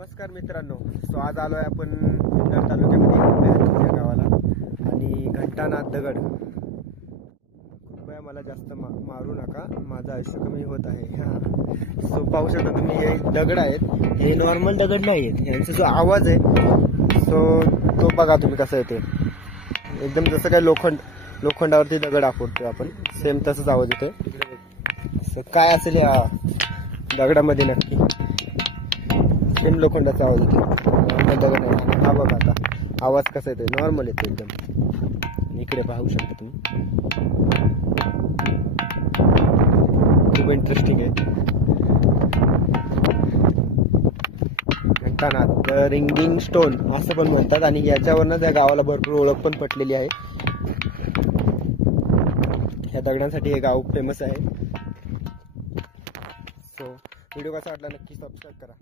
नमस्कार मित्रांनो. आज आलोय आपण जुन्नर तालुक्यामध्ये या गावाला आणि घंटानाथ दगड. कृपया मला जास्त मारू नका, माझं आयुष्य कमी होत आहे. सो पाहू शकता तुम्ही, हे दगड आहेत, हे नॉर्मल दगड नाही आहेत. यांचा जो आवाज आहे तो बघा तुम्ही कसा येते. एकदम जसं काय लोखंडावरती दगड आपटतो आपण, सेम तसंच आवाज येतोय. काय असेल या दगडामध्ये नक्की? सेम लोखंडाचा आवाज येतो, दगड आहे. हा बघा आता आवाज कसा येतोय, नॉर्मल येतो एकदम. इकडे पाहू शकता तुम्ही, खूप इंटरेस्टिंग आहे. घंटानाथ रिंगिंग स्टोन असं पण म्हणतात आणि याच्यावरनं त्या गावाला भरपूर ओळख पण पटलेली आहे. ह्या दगडांसाठी हे गाव फेमस आहे. सो व्हिडिओ कसा वाटला नक्की सबस्क्राईब करा.